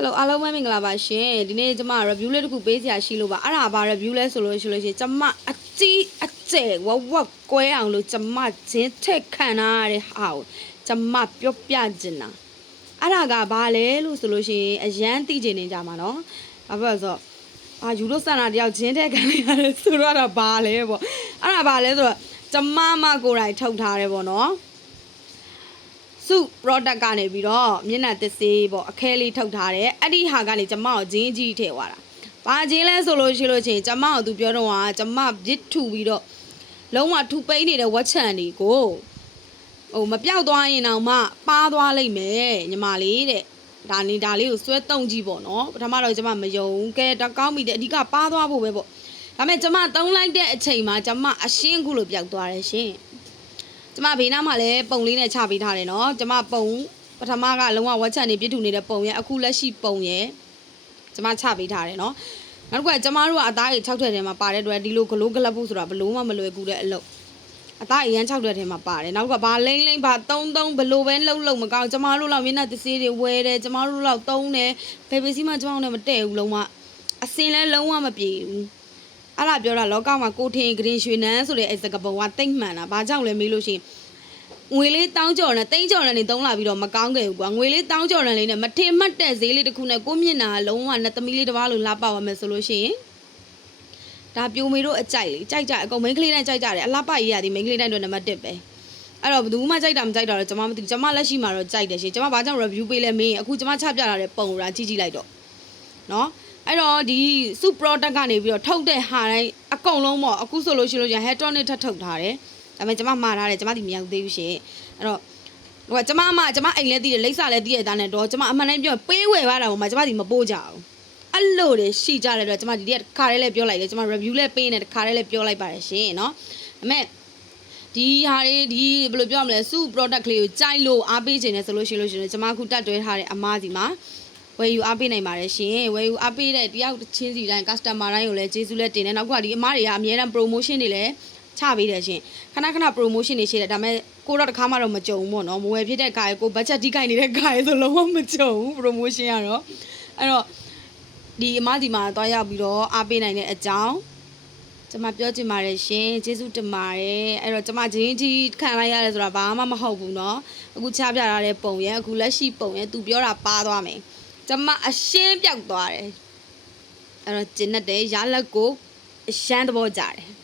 Hello အားလုံးပဲမင်္ဂလာပါရှင်ဒီနေ့ကျွန်မ review လေးတစ်ခုပေးစရာရှိလို့ပါအဲ့ဒါဘာ review လဲဆိုလို့ရှိရင်ကျွန်မအကြီးအကျယ်ဝဝကွဲအောင်လို့ကျွန်မဂျင်းထက်ခံရတဲ့ဟာကိုကျွန်မပြောပြချင်တာအဲ့ဒါကဘာလဲလို့ဆိုလို့ရှိရင်အရန်သိချင်နေကြမှာနော်ဘာဖြစ်လို့ဆိုတော့ယူလို့ဆန္ဒတယောက်ဂျင်းထက်ခံရတယ်ဆိုတော့ဘာလဲပေါ့အဲ့ဒါဘာလဲဆိုတော့ကျွန်မကိုယ်တိုင်ထုတ်ထားတယ်ပေါ့နော်စု product ကနေပြီးတော့မျက်နှာသစ်စေးပေါ့အခဲလေးထုတ်ထားတယ်အဲ့ဒီဟာကနေကျမကိုဂျင်းကြီးထည့်သွားတာဘာဂျင်းလဲဆိုလို့ရှိလို့ချင်းကျမကိုသူပြောတော့ဟာကျမပြစ်ထူပြီးတော့လုံးဝထူပိန်းနေတဲ့ဝက်ချန်တွေကိုမပြောက်သွားရင်တော့မှပါသွားလိမ့်မယ်ညီမလေးတဲ့ဒါလေးကိုဆွဲတုံကြည့်ပေါ့နော်ပထမတော့ကျမမယုံကဲတော့ကောင်းပြီတဲ့အဓိကပါသွားဖို့ပဲပေါ့ဒါပေမဲ့ကျမတုံးလိုက်တဲ့အချိန်မှာကျမအရှင်းခုလိုပြောက်သွားတယ်ရှင်ကျမဘေးနားမှာလည်းပုံလေးနဲ့ချပေးထားတယ်နော်ကျမပုံပထမကလုံးဝဝက်ချန်နေပြစ်ထူနေတဲ့ပုံရဲ့အခုလက်ရှိပုံရဲ့ကျမချပေးထားတယ်နော်နောက်တစ်ခုကကျမတို့ကအသားကြီး6ထည့်ထဲမှာပါတဲ့အတွက်ဒီလိုဂလိုးဂလက်ဖို့ဆိုတာဘလို့မှမလွယ်ကူတဲ့အလုပ်အသားအရန်6ထည့်ထဲမှာပါတယ်နောက်ကဘာလိမ့်လိမ့်ဘာ3ဘလို့ပဲလှုပ်မကောင်းကျမတို့လောက်မျက်နှာသစ်စေးတွေဝဲတယ်ကျမတို့လောက်သုံးတယ်ဘယ်ပစ္စည်းမှကျမတို့နဲ့မတည့်ဘူးလုံးဝအစင်လဲလုံးဝမပြေဘူးအဲ့ဒါပြောတာလောကမှာကိုထင်ဂရင်ရွှေနန်းဆိုတဲ့အဲစကပုံကတိတ်မှန်တာဘာကြောင့်လဲမေးလို့ရှိရင်ငွေလေးတောင်းကြော်နဲ့တိန်းကြော်နဲ့နေသုံးလာပြီးတော့မကောင်းခဲ့ဘူးကွာငွေလေးတောင်းကြော်နဲ့လေးနဲ့မထင်မှတ်တဲ့ဈေးလေးတစ်ခုနဲ့ကိုမျက်နှာလုံးဝနဲ့သမီးလေးတစ်ပါးလိုလှပပါမယ်ဆိုလို့ရှိရင်ဒါပြိုမေတို့အကြိုက်လေကြိုက်ကြအကုန်မိန်းကလေးတိုင်းကြိုက်ကြတယ်အလှပရေးရသည်မိန်းကလေးတိုင်းတို့နံပါတ်1ပဲအဲ့တော့ဘယ်သူမှကြိုက်တာမကြိုက်တာတော့ကျွန်မမသိကျွန်မလက်ရှိမှာတော့ကြိုက်တယ်ရှင်ကျွန်မဘာကြောင့် review ပေးလဲမင်းအခုကျွန်မချပြလာတဲ့ပုံကိုကြည့်လိုက်တော့နော်အဲ့တော့ဒီ super product ကနေပြီးတော့ထုတ်တဲ့ဟာတိုင်းအကုန်လုံးပေါ့အခုဆိုလို့ရှိလို့ hair tonic ထပ်ထုတ်ထားတယ်ဒါပေမဲ့ကျွန်မမှားထားတယ်ကျွန်မဒီမရောက်သေးဘူးရှင်အဲ့တော့ဟိုကျွန်မအိမ်လဲသိတယ်လိပ်စာလဲသိရတဲ့နဲ့တော့ကျွန်မအမှန်တမ်းပြောပေးဝယ်ပါတာပေါ့မှာကျွန်မဒီမပို့ကြအောင်အဲ့လိုတွေရှိကြတယ်တော့ကျွန်မဒီတစ်ခါတည်းလဲပြောလိုက်တယ်ကျွန်မ review လဲပေးနေတစ်ခါတည်းလဲပြောလိုက်ပါတယ်ရှင်နော်ဒါပေမဲ့ဒီဟာတွေဒီဘယ်လိုပြောမလဲစု product ကလေးကိုကြိုက်လို့အားပေးခြင်းနဲ့ဆိုလို့ရှိလို့ကျွန်မအခုတက်တွဲထားတဲ့အမားစီမှာဝယ်ယူအားပေးနိုင်ပါတယ်ရှင်ဝယ်ယူအားပေးတဲ့တယောက်ချင်းစီတိုင်း customer တိုင်းကိုလည်းကျေးဇူးလက်တင်တယ်နောက်ကဒီအမားတွေကအများအား promotion တွေလည်းချပေးတယ်ရှင်ခဏ promotion တွေရှိတယ်ဒါပေမဲ့ကိုတော့တစ်ခါမှတော့မကြုံဘူးပေါ့နော်မဝယ်ဖြစ်တဲ့ခါကို budget တိကိုင်နေတဲ့ခါဆိုလုံးဝမကြုံဘူး promotion ကတော့အဲ့တော့ဒီအမဒီမှာတွားရောက်ပြီးတော့အားပေးနိုင်တဲ့အကြောင်းကျွန်မပြောချင်ပါတယ်ရှင်ကျေးဇူးတင်ပါတယ်အဲ့တော့ကျွန်မဂျင်းကြီးခံလိုက်ရတယ်ဆိုတာဘာမှမဟုတ်ဘူးเนาะအခုချပြထားတဲ့ပုံရဲ့အခုလက်ရှိပုံရဲ့သူပြောတာပါသွားမယ်ကျွန်မအရှင်းပြောက်သွားတယ်အဲ့တော့ကျင်းတဲ့ရလက်ကိုအရှမ်းသဘောကြတယ်